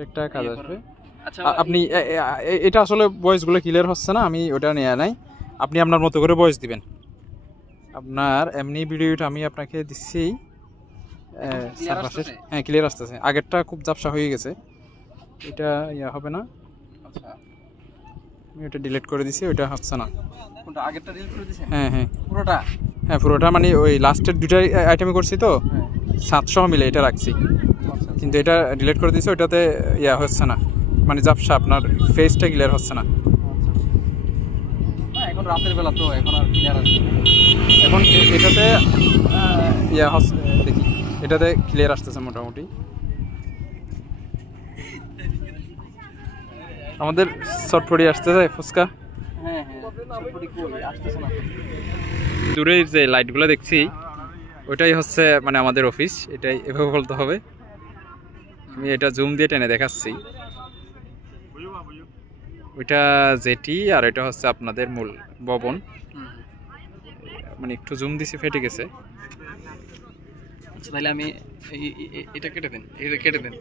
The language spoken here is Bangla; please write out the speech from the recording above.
এটা একটা কাজ আসবে। আচ্ছা আপনি এটা আসলে ভয়েসগুলো ক্লিয়ার হচ্ছে না, আমি ওটা নিয়ে নাই, আপনি আপনার মতো করে ভয়েস দিবেন। আপনার এমনি ভিডিওটা আমি আপনাকে দিচ্ছি, হ্যাঁ ক্লিয়ার আসতেছে, আগেরটা খুব ঝাপসা হয়ে গেছে, এটা ইয়া হবে না। আচ্ছা আমি ওটা ডিলিট করে দিছি, ওইটা হচ্ছে না। কোনটা আগেরটা ডিলিট করে দিছেন? হ্যাঁ হ্যাঁ পুরোটা, হ্যাঁ পুরোটা, মানে ওই লাস্টের দুইটা আইটেমে করছি তো 700 মিলে এটা রাখছি, কিন্তু এটা ডিলিট করে দিছি, ওইটাতে ইয়া হচ্ছে না, মানে ঝাপসা, আপনার ফেসটা ক্লিয়ার হচ্ছে না। এখন রাতের বেলা তো এখন আর ক্লিয়ার আসবে, এখন এটাতে ইয়া হচ্ছে, দেখি এটাতে ক্লিয়ার আসতেছে মোটামুটি। আমাদের চটপটি আসতেছে ফুচকা, হ্যাঁ দূরে যে লাইটগুলো দেখছি ওইটাই হচ্ছে মানে আমাদের অফিস, এটাই এভাবে বলতে হবে। আমি এটা জুম দিয়ে টেনে দেখাচ্ছি, ওইটা জেটি আর এটা হচ্ছে আপনাদের মূল ভবন, মানে একটু জুম দিছি ফেটে গেছে। আচ্ছা তাহলে আমি এটা কেটে দেন, এটা কেটে দেন।